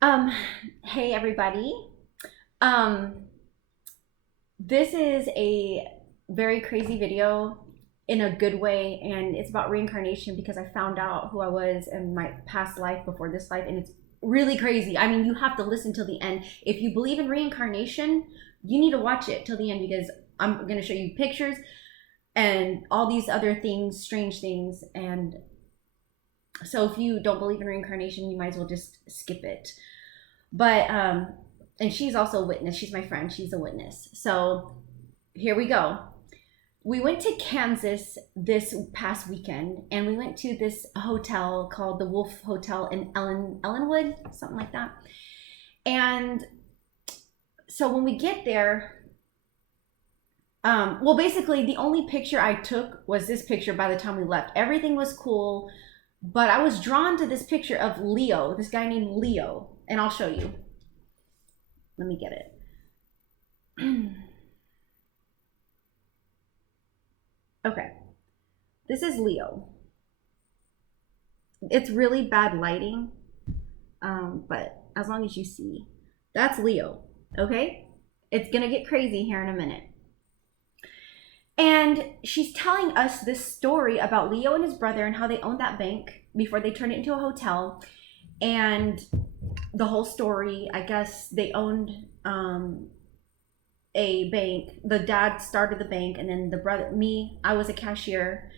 Um, hey everybody. Um, this is a very crazy video in a good way, and it's about reincarnation because I found out who I was in my past life before this life, and it's really crazy. I mean, you have to listen till the end. If you believe in reincarnation, you need to watch it till the end because I'm going to show you pictures and all these other things, strange things, and so if you don't believe in reincarnation, you might as well just skip it. But and she's also a witness. She's my friend. She's a witness. So here we go. We went to Kansas this past weekend, and we went to this hotel called the Wolf Hotel in Ellenwood, something like that. And so when we get there, well, basically the only picture I took was this picture. By the time we left, everything was cool, but I was drawn to this picture of Leo, this guy named Leo, and I'll show you. Let me get it. Okay, this is Leo. It's really bad lighting, but as long as you see, that's Leo, okay? It's gonna get crazy here in a minute. And she's telling us this story about Leo and his brother and how they owned that bank before they turned it into a hotel. And the whole story, I guess they owned a bank. The dad started the bank, and then the brother, I was a cashier.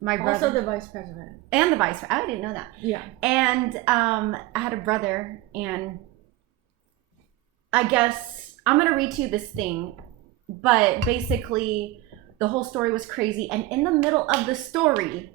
My brother, also the vice president, and the vice. I didn't know that. Yeah. And I had a brother, and I guess I'm gonna read to you this thing, but basically the whole story was crazy. And in the middle of the story,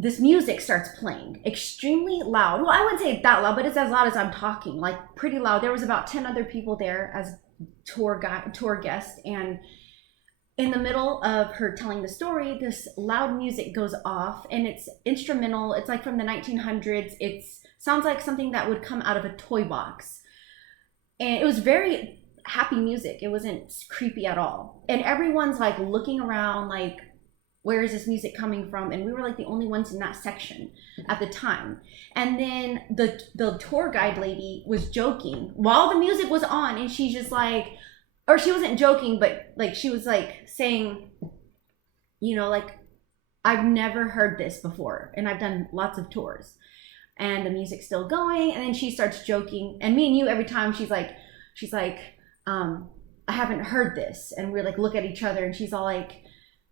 this music starts playing extremely loud. Well, I wouldn't say that loud, but it's as loud as I'm talking, like pretty loud. There was about 10 other people there as tour guests, and in the middle of her telling the story, this loud music goes off, and it's instrumental. It's like from the 1900s. It sounds like something that would come out of a toy box, and it was very happy music. It wasn't creepy at all, and everyone's like looking around like, where is this music coming from? And we were like the only ones in that section at the time. And then the tour guide lady was joking while the music was on, and she's just like, or she wasn't joking, but like she was like saying, you know, like, I've never heard this before, and I've done lots of tours, and the music's still going. And then she starts joking, and me and you, every time she's like, I haven't heard this, and we're like look at each other, and she's all like,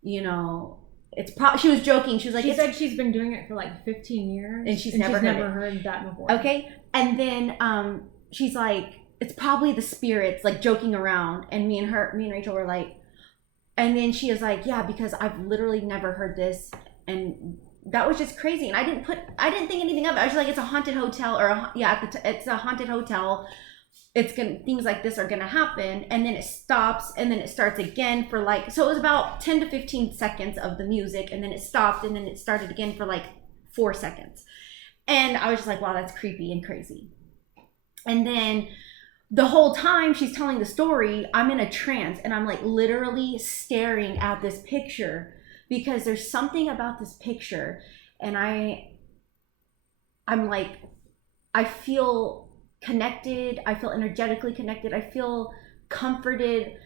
you know, she was joking. She was like, she said she's been doing it for like 15 years, and she's never heard that before. Okay, and then she's like, it's probably the spirits, like joking around. And me and Rachel were like, and then she was like, yeah, because I've literally never heard this, and that was just crazy. And I didn't think anything of it. I was just like, it's a haunted hotel, or it's a haunted hotel. Things like this are gonna happen. And then it stops, and then it starts again for like, so it was about 10 to 15 seconds of the music, and then it stopped, and then it started again for like 4 seconds. And I was just like, wow, that's creepy and crazy. And then the whole time she's telling the story, I'm in a trance, and I'm like literally staring at this picture because there's something about this picture, and I'm like, I feel connected. I feel energetically connected. I feel comforted.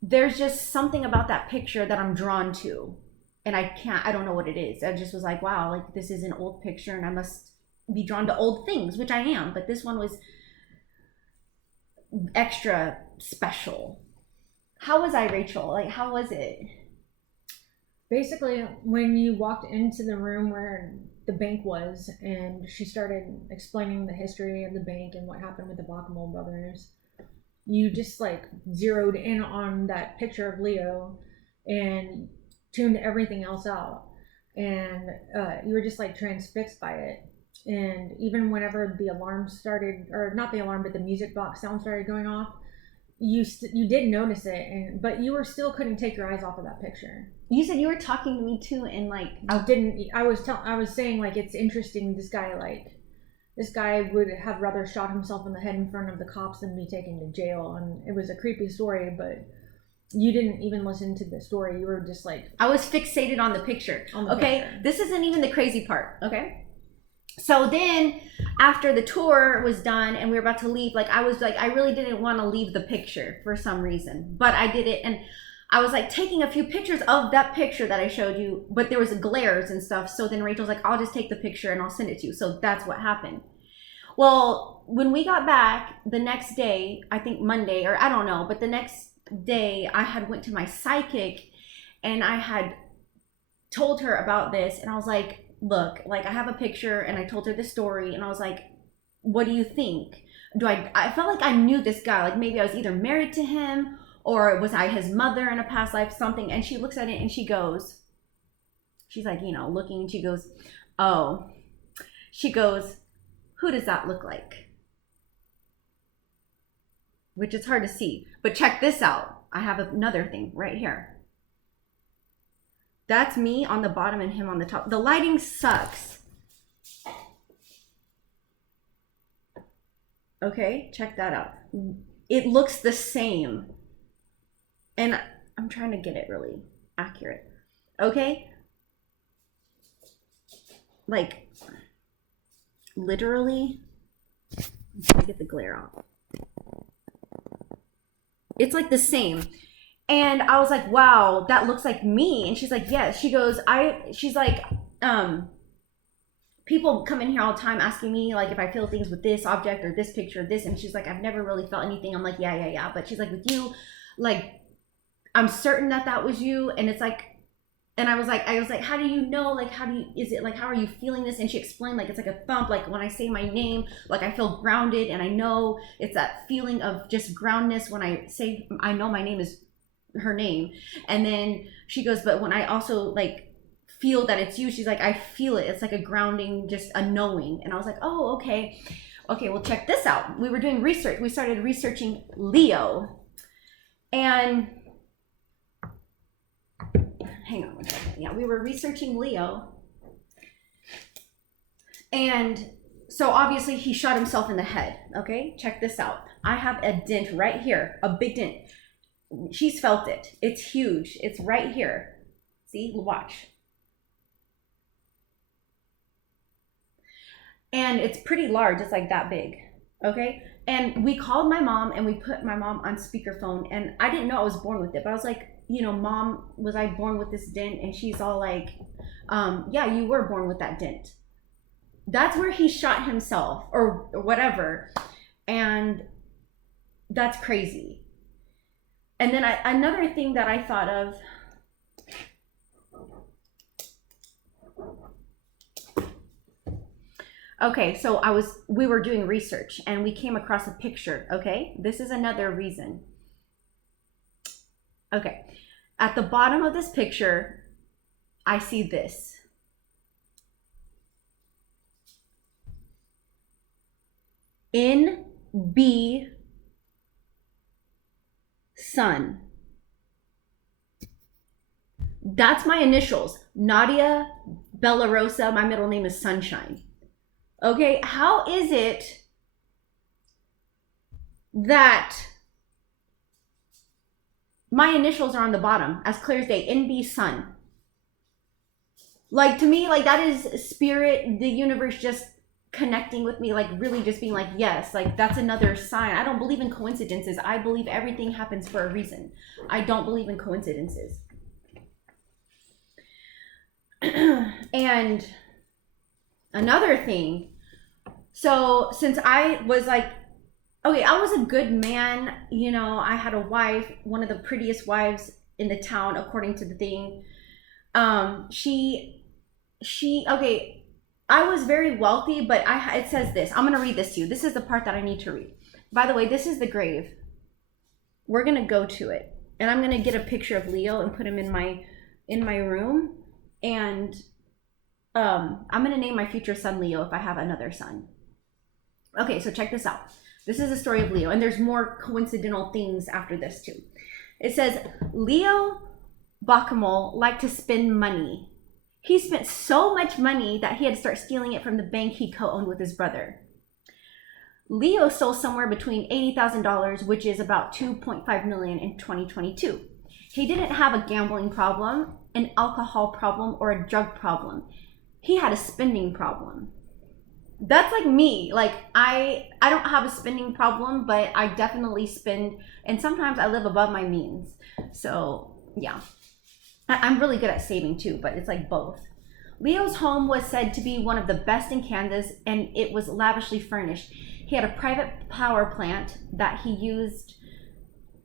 There's just something about that picture that I'm drawn to, and I don't know what it is. I just was like, wow, like this is an old picture, and I must be drawn to old things, which I am, but this one was extra special. How was I, Rachel? Like, how was it? Basically, when you walked into the room where the bank was, and she started explaining the history of the bank and what happened with the Bockemohle brothers, you just like zeroed in on that picture of Leo and tuned everything else out, and you were just like transfixed by it. And even whenever the alarm started, or not the alarm, but the music box sound started going off, you did notice it, but you still couldn't take your eyes off of that picture. You said you were talking to me too, and like I was saying like, it's interesting, this guy would have rather shot himself in the head in front of the cops than be taken to jail. And it was a creepy story, but you didn't even listen to the story. You were just like, I was fixated on the picture. Okay, this isn't even the crazy part. Okay, so then after the tour was done and we were about to leave, like I was like, I really didn't want to leave the picture for some reason, but I did it. And I was like taking a few pictures of that picture that I showed you, but there was glares and stuff. So then Rachel's like, I'll just take the picture and I'll send it to you. So that's what happened. Well, when we got back the next day, I think Monday, or I don't know, but the next day I had went to my psychic and I had told her about this. And I was like, look, like I have a picture, and I told her the story, and I was like, what do you think? I felt like I knew this guy, like maybe I was either married to him or was I his mother in a past life, something. And she looks at it and she goes, she's like, looking, and she goes, oh, she goes, who does that look like? Which is hard to see, but check this out. I have another thing right here. That's me on the bottom and him on the top. The lighting sucks. Okay, check that out. It looks the same. And I'm trying to get it really accurate. Okay? Like, literally, I'm trying to get the glare out. It's like the same. And I was like, wow, that looks like me. And she's like, yes. She goes, she's like, people come in here all the time asking me like if I feel things with this object or this picture or this. And she's like, I've never really felt anything. I'm like, yeah. But she's like, with you, like, I'm certain that was you. And it's like, and I was like, how do you know? Like, how are you feeling this? And she explained, like, it's like a thump. Like when I say my name, like I feel grounded, and I know it's that feeling of just groundness when I say, I know my name is her name. And then she goes, but when I also like feel that it's you, she's like, I feel it. It's like a grounding, just a knowing. And I was like, oh, okay, well, check this out. We were doing research. We started researching Leo. And hang on one second. Yeah, we were researching Leo. And so obviously he shot himself in the head. Okay, check this out. I have a dent right here, a big dent. She's felt it. It's huge. It's right here. See, watch. And it's pretty large. It's like that big. Okay. And we called my mom and we put my mom on speakerphone, and I didn't know I was born with it, but I was like, Mom, was I born with this dent? And she's all like, yeah, you were born with that dent. That's where he shot himself or whatever. And that's crazy. And then another thing that I thought of, okay, so we were doing research and we came across a picture, okay? This is another reason. Okay, at the bottom of this picture, I see this. NB Sun. That's my initials. Nadia Bellarosa. My middle name is Sunshine. Okay, how is it that my initials are on the bottom, as clear as day, NB Sun? Like, to me, like, that is spirit, the universe just connecting with me, like really just being like, yes, like that's another sign. I don't believe in coincidences. I believe everything happens for a reason. I don't believe in coincidences. And another thing, so since I was like, okay, I was a good man, I had a wife, one of the prettiest wives in the town, according to the thing. Okay, I was very wealthy, but it says this. I'm going to read this to you. This is the part that I need to read. By the way, this is the grave. We're going to go to it. And I'm going to get a picture of Leo and put him in my room. And I'm going to name my future son Leo if I have another son. Okay, so check this out. This is the story of Leo. And there's more coincidental things after this too. It says, Leo Bockemohle liked to spend money. He spent so much money that he had to start stealing it from the bank he co-owned with his brother. Leo stole somewhere between $80,000, which is about $2.5 million in 2022. He didn't have a gambling problem, an alcohol problem, or a drug problem. He had a spending problem. That's like me. Like I don't have a spending problem, but I definitely spend, and sometimes I live above my means. So yeah, I'm really good at saving too, but it's like both. Leo's home was said to be one of the best in Kansas, and it was lavishly furnished. He had a private power plant that he used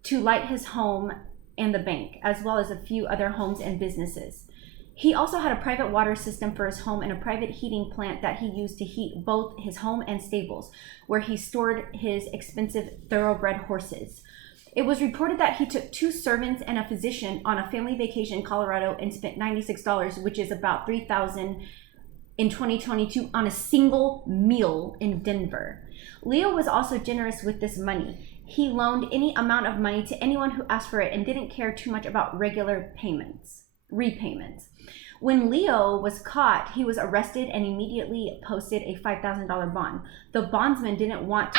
to light his home and the bank, as well as a few other homes and businesses. He also had a private water system for his home and a private heating plant that he used to heat both his home and stables, where he stored his expensive thoroughbred horses. It was reported that he took 2 servants and a physician on a family vacation in Colorado and spent $96, which is about $3,000 in 2022, on a single meal in Denver. Leo was also generous with this money. He loaned any amount of money to anyone who asked for it and didn't care too much about regular repayments. When Leo was caught, he was arrested and immediately posted a $5,000 bond. The bondsman didn't want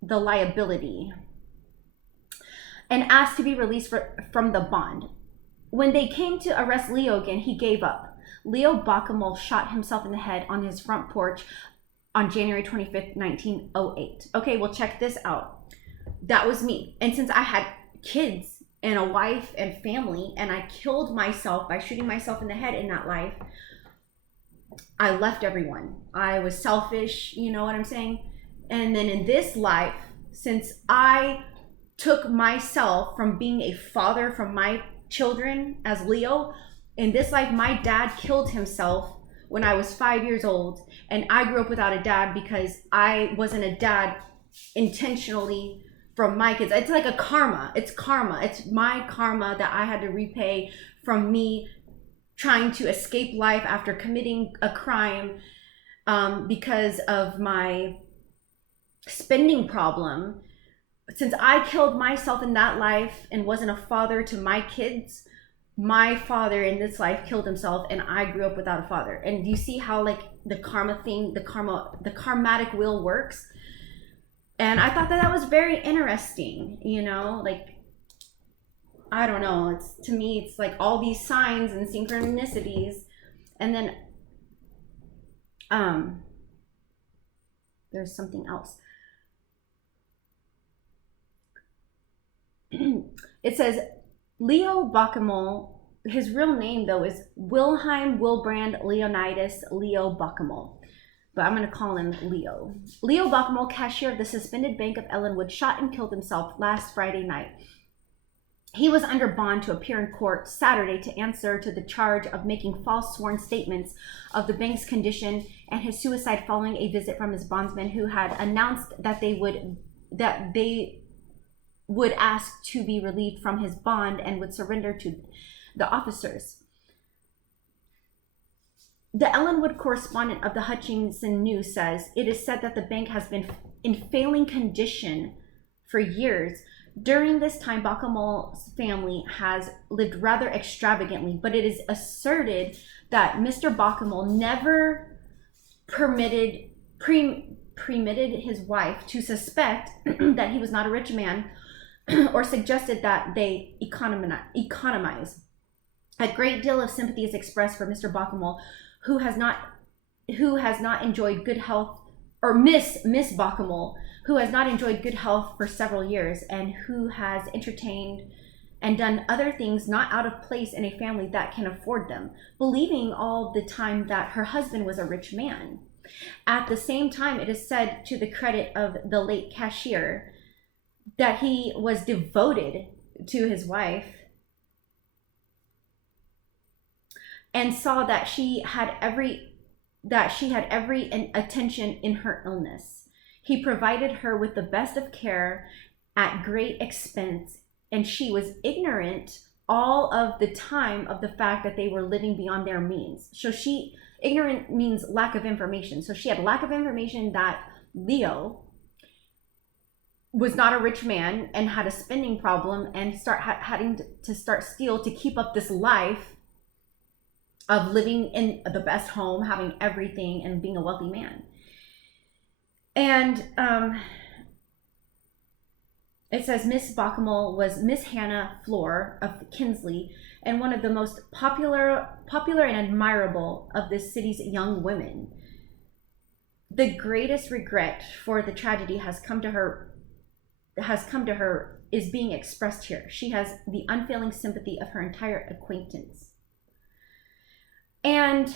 the liability and asked to be released from the bond. When they came to arrest Leo again, he gave up. Leo Bockemohle shot himself in the head on his front porch on January 25th, 1908. Okay, well, check this out. That was me. And since I had kids and a wife and family, and I killed myself by shooting myself in the head in that life, I left everyone. I was selfish, you know what I'm saying? And then in this life, since I took myself from being a father from my children as Leo, in this life, my dad killed himself when I was 5 years old, and I grew up without a dad because I wasn't a dad intentionally from my kids. It's like a karma. It's karma. It's my karma that I had to repay from me trying to escape life after committing a crime because of my spending problem. Since I killed myself in that life and wasn't a father to my kids, my father in this life killed himself, and I grew up without a father. And you see how like the karma thing, the karmatic wheel works. And I thought that was very interesting, you know, like, I don't know, it's, to me, it's like all these signs and synchronicities. And then there's something else. It says Leo Bockemohle, his real name though is Wilhelm Wilbrand Leonidas Leo Bockemohle, but I'm going to call him Leo. Leo Bockemohle, cashier of the suspended Bank of Ellenwood, shot and killed himself last Friday night. He was under bond to appear in court Saturday to answer to the charge of making false sworn statements of the bank's condition and his suicide following a visit from his bondsman, who had announced that they would ask to be relieved from his bond and would surrender to the officers. The Ellenwood correspondent of the Hutchinson News says, it is said that the bank has been in failing condition for years. During this time, Bockemohle's family has lived rather extravagantly, but it is asserted that Mr. Bockemohle never permitted his wife to suspect that he was not a rich man or suggested that they economize. A great deal of sympathy is expressed for Mr. Bockemohle, who has not enjoyed good health, or Miss Bockemohle, who has not enjoyed good health for several years, and who has entertained and done other things not out of place in a family that can afford them, believing all the time that her husband was a rich man. At the same time, it is said, to the credit of the late cashier, that he was devoted to his wife and saw that she had every attention in her illness. He provided her with the best of care at great expense, and she was ignorant all of the time of the fact that they were living beyond their means. So ignorant means lack of information. So she had lack of information that Leo was not a rich man and had a spending problem and having to start steal to keep up this life of living in the best home, having everything, and being a wealthy man. And it says Miss Bockemohle was Miss Hannah Floor of Kinsley, and one of the most popular and admirable of this city's young women. the greatest regret for the tragedy has come to her is being expressed here. She has the unfailing sympathy of her entire acquaintance. And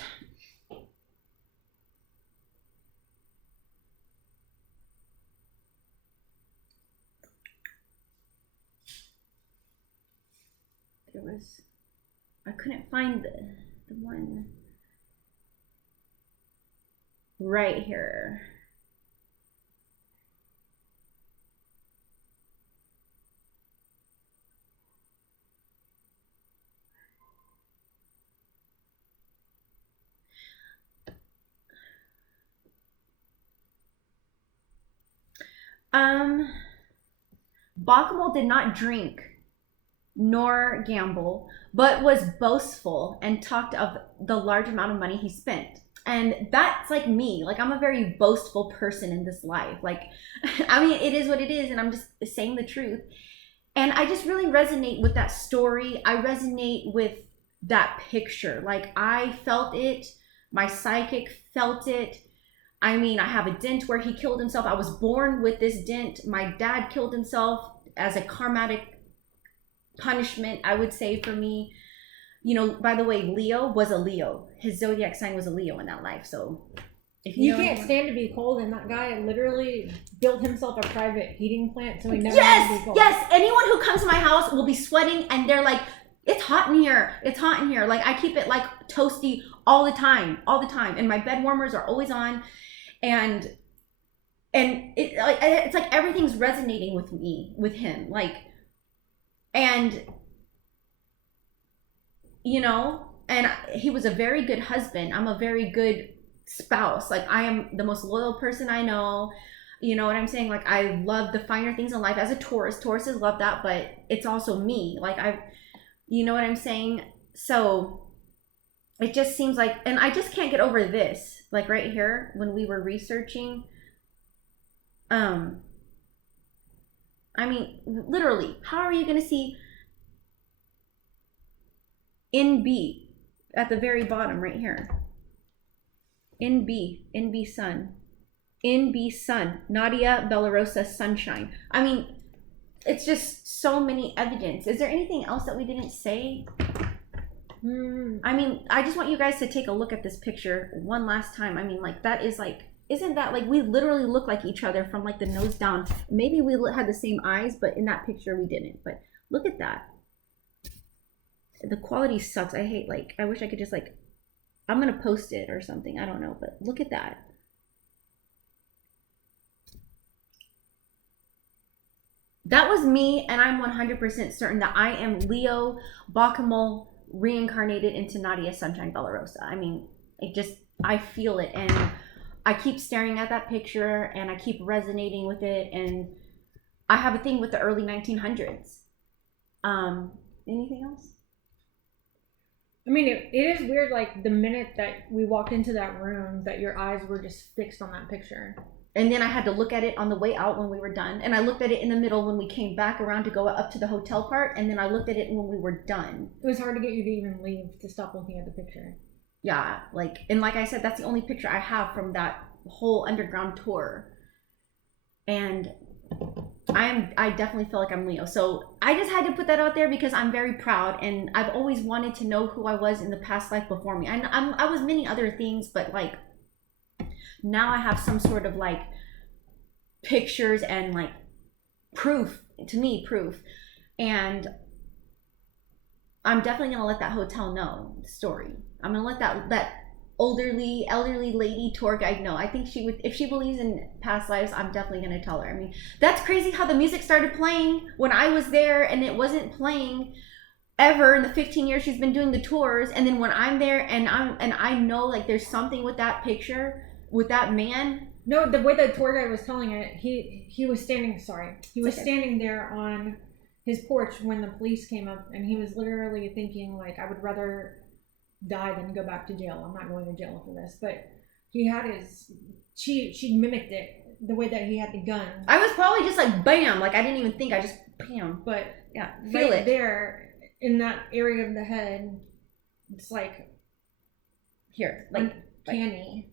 I couldn't find the one right here. Bockemohle did not drink nor gamble, but was boastful and talked of the large amount of money he spent. And that's like me. Like, I'm a very boastful person in this life. Like, I mean, it is what it is, and I'm just saying the truth. And I just really resonate with that story. I resonate with that picture. Like, I felt it. My psychic felt it. I mean, I have a dent where he killed himself. I was born with this dent. My dad killed himself as a karmatic punishment, I would say, for me. You know, by the way, Leo was a Leo. His zodiac sign was a Leo in that life. So if you can't stand to be cold, and that guy literally built himself a private heating plant so he never yes, had to be cold. Yes, anyone who comes to my house will be sweating, and they're like, it's hot in here. It's hot in here. Like, I keep it like toasty all the time. And my bed warmers are always on. And it's like everything's resonating with me, with him. Like, and you know, and he was a very good husband. I'm a very good spouse. Like, I am the most loyal person I know. You know what I'm saying? Like, I love the finer things in life as a Taurus. Tauruses love that, but it's also me. Like, you know what I'm saying? So it just seems like, and I just can't get over this. Like, right here, when we were researching, I mean, literally, how are you going to see NB at the very bottom right here? NB Sun. NB Sun. Nadia Bellarosa Sunshine. I mean, it's just so many evidence. Is there anything else that we didn't say? I mean, I just want you guys to take a look at this picture one last time. I mean, like, that is like, isn't that like, we literally look like each other from like the nose down. Maybe we had the same eyes, but in that picture we didn't. But look at that. The quality sucks. I hate, like, I wish I could just like, I'm gonna post it or something. I don't know, but look at that. That was me, and I'm 100% certain that I am Leo Bockemohle reincarnated into Nadia Sunshine Bellarosa. I mean, I feel it, and I keep staring at that picture, and I keep resonating with it, and I have a thing with the early 1900s. Anything else? I mean, it is weird, like, the minute that we walked into that room, that your eyes were just fixed on that picture. And then I had to look at it on the way out when we were done. And I looked at it in the middle when we came back around to go up to the hotel part. And then I looked at it when we were done. It was hard to get you to even leave, to stop looking at the picture. Yeah, like, and like I said, that's the only picture I have from that whole underground tour. And I definitely feel like I'm Leo. So I just had to put that out there because I'm very proud, and I've always wanted to know who I was in the past life before me. I was many other things, but like, now I have some sort of like pictures and like proof, to me, proof. And I'm definitely gonna let that hotel know the story. I'm gonna let that elderly lady tour guide know. I think she would, if she believes in past lives, I'm definitely gonna tell her. I mean, that's crazy how the music started playing when I was there, and it wasn't playing ever in the 15 years she's been doing the tours. And then when I'm there, and I know like there's something with that picture, with that man. No, the way the tour guide was telling it, he was standing. Sorry, he was standing there on his porch when the police came up, and he was literally thinking like, I would rather die than go back to jail. I'm not going to jail for this. But he had she mimicked it the way that he had the gun. I was probably just like bam, like I didn't even think, I just bam. But yeah, feel right it there in that area of the head. It's like here, like uncanny.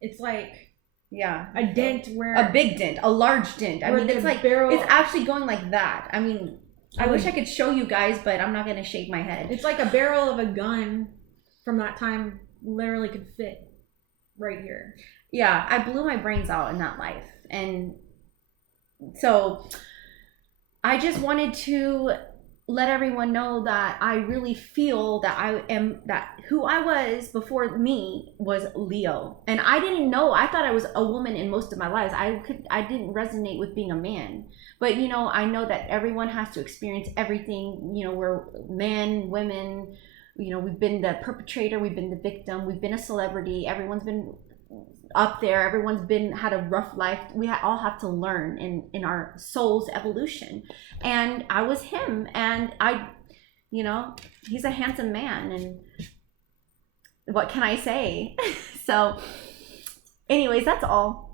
It's like Yeah. a dent where A big dent, a large dent. I where mean, the it's like barrel- it's actually going like that. I mean, I wish I could show you guys, but I'm not gonna shake my head. It's like a barrel of a gun from that time literally could fit right here. Yeah, I blew my brains out in that life, and so I just wanted to let everyone know that I really feel that I am that who I was before me was Leo. And I didn't know. I thought I was a woman in most of my lives. I didn't resonate with being a man. But you know, I know that everyone has to experience everything. You know, we're men, women, you know, we've been the perpetrator, we've been the victim, we've been a celebrity, everyone's been up there, everyone's been had a rough life. We all have to learn in our soul's evolution, and I was him, and I, you know, he's a handsome man, and what can I say? So anyways, that's all.